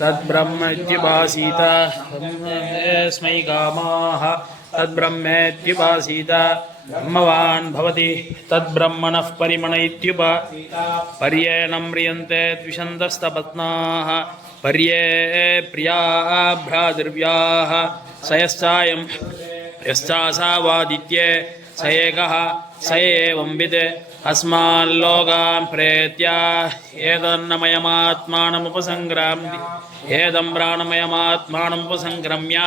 तद्ब्रह्मेत्युपासीत तस्मै कामाः तद्ब्रह्मेत्युपासीत ब्रह्मवान् भवति तद्ब्रह्मणः पर्येण म्रियन्ते द्विषन्तस्तपत्नाः पर्ये प्रिया भ्रातृव्याः स यश्चासावादित्ये स एकः स एवंविद् अस्माल्लोकान् प्रेत्य एतन्नमयमात्मानमुपसङ्क्राम्य एतं प्राणमयमात्मानमुपसङ्क्रम्य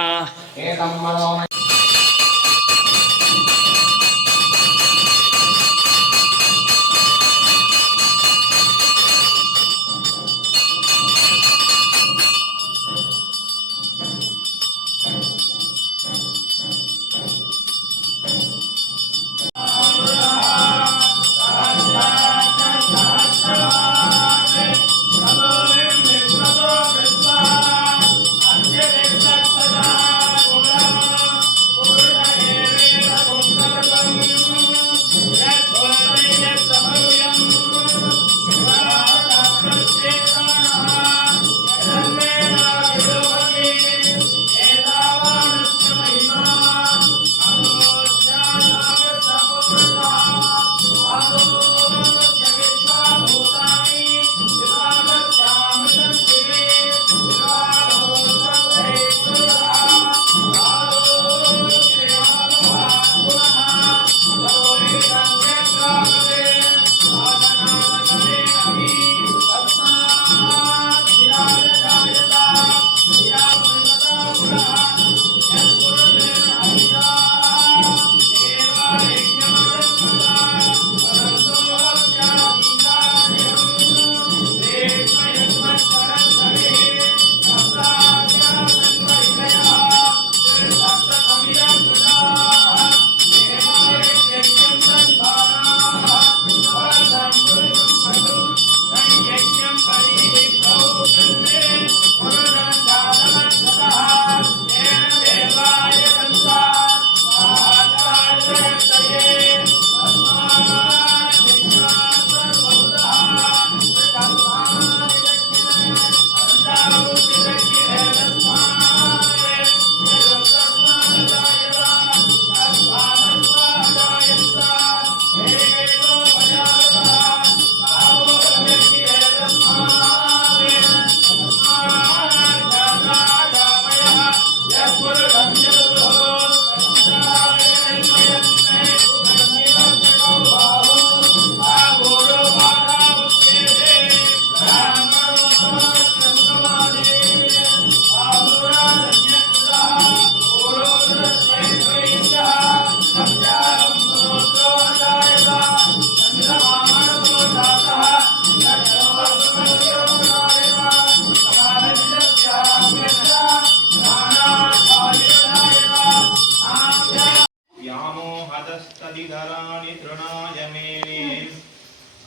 व्यामोहतस्तदितराणि तृणाय मेने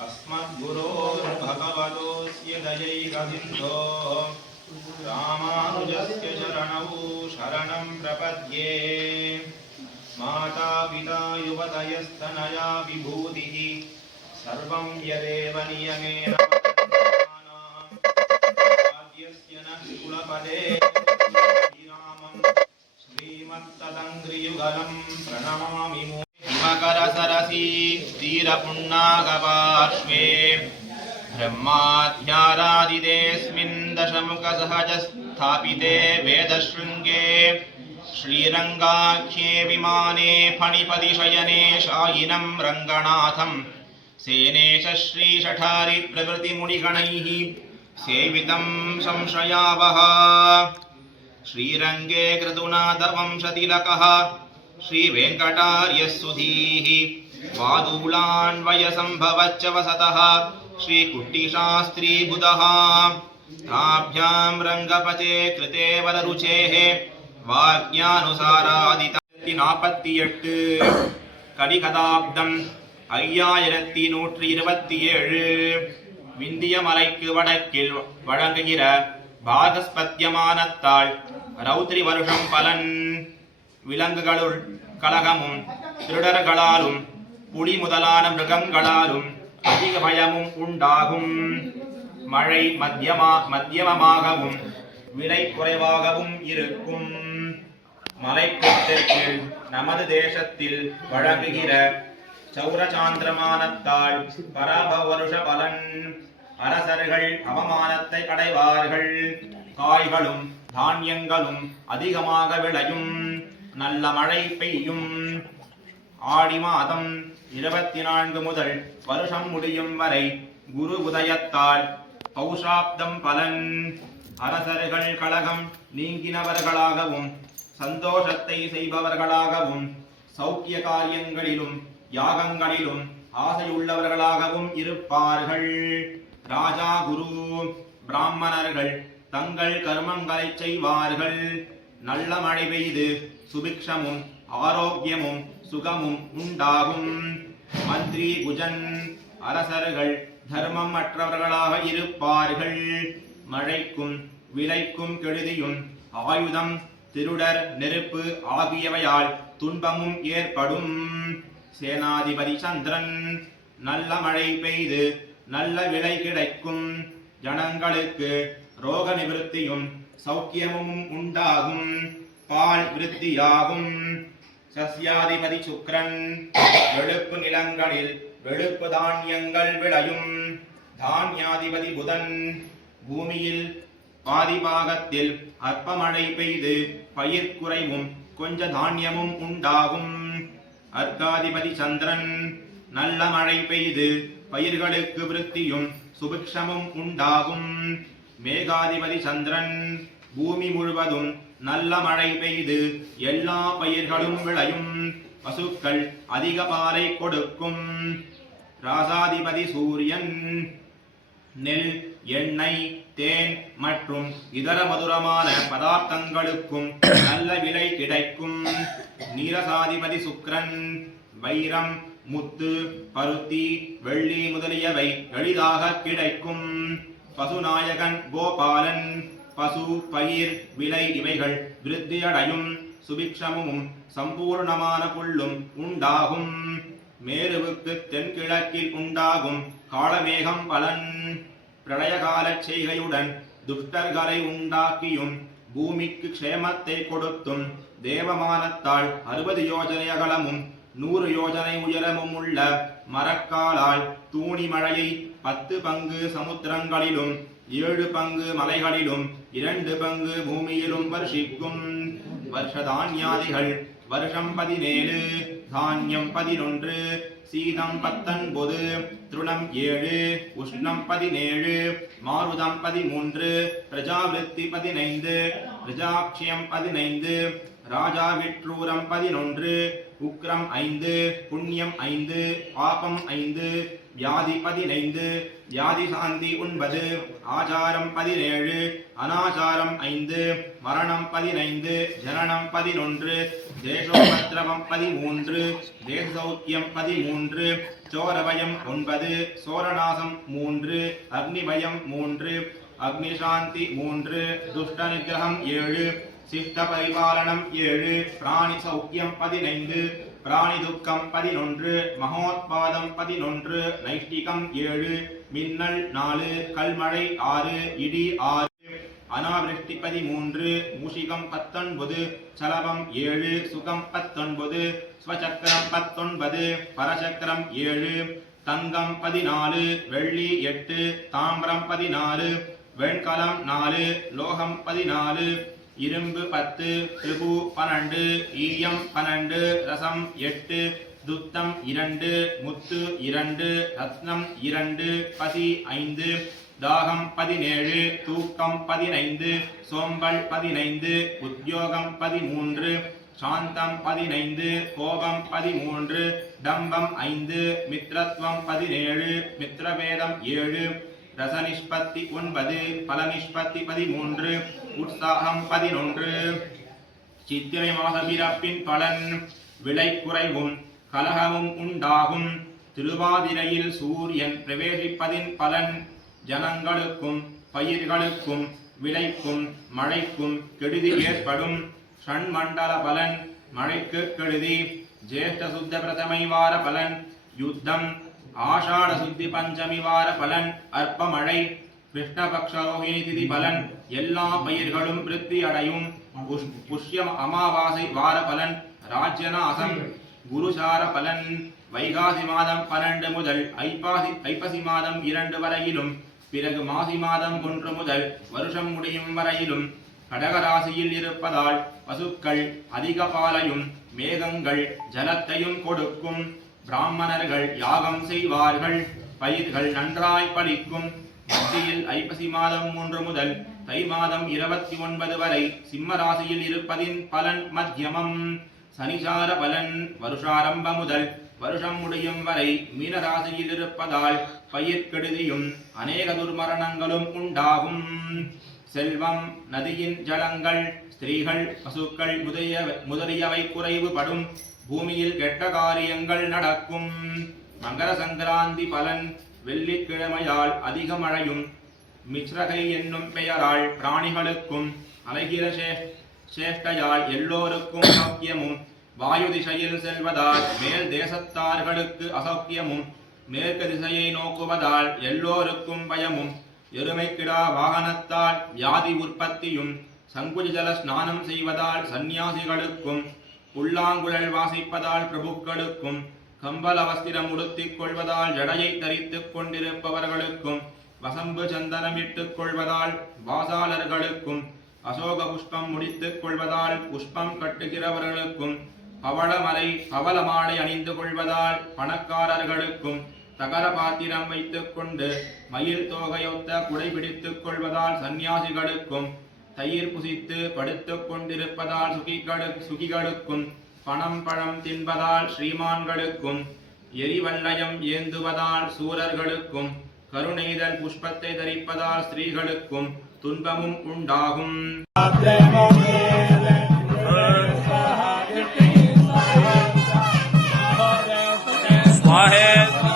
अस्मद्गुरोर्भगवतोऽस्य दयैकसिन्धोः रामानुजस्य चरणौ शरणं प्रपद्ये माता पिता युवतयस्तनया विभूतिः सर्वं यदेव नियमेन आद्यस्य न कुलपदे श्रीरामं श्रीमत्तदङ्घ्रियुगलं प्रणमामि हिमकरसरसी स्थिरपुण्णागपार्श्वे ब्रह्माध्यारादिदेऽस्मिन् दशमुखसहजस्थापिते वेदशृङ्गे श्रीरङ्गाख्ये विमाने फणिपतिशयने शायिनं रङ्गनाथं सेनेश श्रीशठारिप्रभृतिमुनिगणैः सेवितं संशयावः श्रीरङ्गे कृतुनाथवंशतिलकः श्रीवेङ्कटार्यसुधीः वादूलान्वयसम्भवच्च वसतः श्रीकुट्टिशास्त्री बुधः ताभ्यां रङ्गपते कृते वररुचेः वाक्यानुसारादितापत्तियट्टु कलिकदाब्दम् 5127 விந்தியமலைக்கு வடக்கில் வழங்குகிற பாகஸ்பத்தியமானத்தாள் ரௌத்ரி வருஷம் பலன் விலங்குகளுள் கலகமும் திருடர்களாலும் புலி முதலான மிருகங்களாலும் அதிக பயமும் உண்டாகும். மழை மத்தியமமாகவும் விலை குறைவாகவும் இருக்கும். மலைக்கோட்டிற்கு நமது தேசத்தில் வழங்குகிற சௌரசாந்திரமானத்தால் பரபவருஷ பலன். அரசர்கள் அவமானத்தை அடைவார்கள். காய்களும் தானியங்களும் அதிகமாக விளையும். நல்ல மழை பெய்யும். ஆடி மாதம் 24 முதல் வருஷம் முடியும் வரை குரு உதயத்தால் பௌஷாப்தம் பலன். அரசர்கள் கலகம் நீங்கினவர்களாகவும் சந்தோஷத்தை செய்பவர்களாகவும் சௌக்கிய காரியங்களிலும் யாகங்களிலும் ஆசையுள்ளவர்களாகவும் இருப்பார்கள். ராஜா குரு பிராமணர்கள் தங்கள் கர்மங்களை செய்வார்கள். நல்ல மழை பெய்து சுபிக்ஷமும் ஆரோக்கியமும் சுகமும் உண்டாகும். மந்திரி குஜன் அரசர்கள் தர்மம் அற்றவர்களாக இருப்பார்கள். மழைக்கும் விலைக்கும் கெடுதியும் ஆயுதம் திருடர் நெருப்பு ஆகியவையால் துன்பமும் ஏற்படும். சேனாதிபதி சந்திரன் நல்ல மழை பெய்து நல்ல விலை கிடைக்கும். ஜனங்களுக்கு ரோக நிவர்த்தியும் சௌக்கியமும் உண்டாகும். பால் விருத்தியாகும். சஸ்யாதிபதி சுக்கிரன் வெளுப்பு நிலங்களில் வெளுப்பு தானியங்கள் விளையும். தானியாதிபதி புதன் பூமியில் பாதிபாகத்தில் அற்ப மழை பெய்து பயிர் குறைவும் கொஞ்ச தானியமும் உண்டாகும். அர்க்காதிபதி சந்திரன் நல்ல மழை பெய்து பயிர்களுக்கு விருத்தியும் சுபிக்ஷமும் உண்டாகும். மேகாதிபதி சந்திரன் பூமி முழுவதும் நல்ல மழை பெய்து எல்லா பயிர்களும் விளையும். பசுக்கள் அதிக பாலை கொடுக்கும். ராசாதிபதி சூரியன் நெல் எண்ணெய் தேன் மற்றும் இதர மதுரமான பதார்த்தங்களுக்கும் நல்ல விலை கிடைக்கும். நீரசாதிபதி சுக்கிரன் வைரம் முத்து பருத்தி வெள்ளி முதலியவை எளிதாக கிடைக்கும். பசுநாயகன் கோபாலன் பசு பயிர் விலை இவைகள் விருத்தியடையும். சுபிக்ஷமும் சம்பூர்ணமான புல்லும் உண்டாகும். மேருவுக்கு தென்கிழக்கில் உண்டாகும் காலமேகம் பலன். பிரளயகால செய்கையுடன் துஷ்டர்களை உண்டாக்கியும் பூமிக்கு க்ஷேமத்தை கொடுத்தும் தேவமானத்தால் 60 யோஜனை அகலமும் 100 யோஜனை உயரமும் உள்ள மரக்காலால் தூணி மழையை 10 பங்கு சமுத்திரங்களிலும் 7 பங்கு மலைகளிலும் 2 பங்கு பூமியிலும் வர்ஷிக்கும். வருஷதான்யாதிகள் வருஷம் 17 தானியம் 11 சீதம் 19 திருணம் 7 உஷ்ணம் 17 மாருதம் 13 பிரஜாவிருத்தி 15 பிரஜாக்ஷயம் 15 ராஜா விட்ரூரம் 11 உக்ரம் 5 புண்ணியம் 5 பாபம் 5 வியாதி 15 வியாதி சாந்தி 9 ஆச்சாரம் 17 அனாச்சாரம் 5 மரணம் 15 ஜனனம் 11 தேசோபத்ரவம் 13 தேசசௌக்கியம் 13 சோரபயம் 9 சோரநாசம் 3 அக்னிபயம் 3 அக்னிசாந்தி 3 துஷ்ட நிகிரகம் 7 சித்த பரிபாலனம் 7 பிராணி சௌக்கியம் 15 பிராணி துக்கம் 11 மகோத்பாதம் 11 நைஷ்டிகம் 7 மின்னல் 4 கல்மழை 6 இடி 6 அனாவிருஷ்டி 13 மூஷிகம் 19 சலபம் 7 சுகம் 19 ஸ்வசக்கரம் 19 பரசக்கரம் 7 தங்கம் 14 வெள்ளி 8 தாம்பரம் 14 வெண்கலம் 4 லோகம் 14 இரும்பு 10 திரிபு 12 ஈயம் 12 ரசம் 8 துத்தம் 2 முத்து 2 ரத்னம் 2 பசி 5 தாகம் 17 தூக்கம் 15 சோம்பல் 15 உத்தியோகம் 13 சாந்தம் 15 கோபம் 13 டம்பம் 5 மித்ரத்வம் 17 மித்ரவேதம் 7 ரசநிஷ்பத்தி 9 பலநிஷ்பத்தி 13 உற்சாகம் 11 சித்திரை மாத பிறப்பின் பலன் விலை குறைவும் கலகமும் உண்டாகும். திருவாதிரையில் சூரியன் பிரவேசிப்பதின் பலன் ஜனங்களுக்கும் பயிர்களுக்கும் விளைக்கும் மழைக்கும் கெடுதி ஏற்படும். ஷண்மண்டல பலன் மழைக்கு கெடுதி. ஜேஷ்ட சுத்த பிரதமை வார பலன் யுத்தம் ஆஷாட சுத்தி பஞ்சமி வார பலன் அற்பமழை கிருஷ்ணபக்ஷ ரோஹிணி திதி பலன் எல்லா பயிர்களும் விருத்தி அடையும் புஷ்யம் அமாவாசை வார பலன் ராஜ்யநாசம் குருசார பலன் வைகாசி மாதம் 12 முதல் ஐப்பசி மாதம் 2 வரையிலும் பிறகு மாசி மாதம் 1 முதல் வருஷம் முடியும் வரையிலும் கடகராசியில் இருப்பதால் பசுக்கள் அதிக பாலையும் மேகங்கள் ஜலத்தையும் கொடுக்கும். பிராமணர்கள் யாகம் செய்வார்கள். பயிர்கள் நன்றாய் பலிக்கும். மத்தியில் ஐப்பசி மாதம் 3 முதல் தை மாதம் 29 வரை சிம்ம ராசியில் இருப்பதின் பலன் மத்தியமம். சனிசார பலன் வருஷாரம்ப முதல் வருஷம் முடியும் வரை மீன ராசியில் இருப்பதால் பயிர் கெடுதியும் அநேக துர்மரணங்களும் உண்டாகும். செல்வம், நதியின் ஜலங்கள், ஸ்திரீகள், பசுக்கள் முதலியவை குறைவுபடும். பூமியில் கெட்ட காரியங்கள் நடக்கும். மகர சங்கராந்தி பலன் வெள்ளிக்கிழமையால் அதிக மழையும் மிச்ரகை என்னும் பெயரால் பிராணிகளுக்கும் அலைகிற சேஷ்டையால் எல்லோருக்கும் சௌக்கியமும் வாயு திசையில் செல்வதால் மேல் தேசத்தார்களுக்கு அசௌக்கியமும் மேற்கு திசையை நோக்குவதால் எல்லோருக்கும் பயமும் எருமைக்கிடா வாகனத்தால் வியாதி உற்பத்தியும் சங்குஜல ஸ்நானம் செய்வதால் சந்நியாசிகளுக்கும் புல்லாங்குழல் வாசிப்பதால் பிரபுக்களுக்கும் கம்பள வஸ்திரம் உடுத்திக் கொள்வதால் ஜடையை தரித்துக் கொண்டிருப்பவர்களுக்கும் வசம்பு சந்தனமிட்டுக் கொள்வதால் வாசாளர்களுக்கும் அசோக புஷ்பம் முடித்துக் கொள்வதால் புஷ்பம் கட்டுகிறவர்களுக்கும் பவள மாலை அணிந்து கொள்வதால் பணக்காரர்களுக்கும் தகர பாத்திரம் வைத்துக் கொண்டு மயில் தோகையொத்த குடை பிடித்துக் கொள்வதால் சந்நியாசிகளுக்கும் தயிர் புசித்து படுத்துக் கொண்டிருப்பதால் சுகிகளுக்கும் பணம் பழம் தின்பதால் ஸ்ரீமான்களுக்கும் எரிவல்லயம் ஏந்துவதால் சூரர்களுக்கும் கருணைதல் புஷ்பத்தை தரிப்பதால் ஸ்திரீகளுக்கும் துன்பமும் உண்டாகும். स्वाहे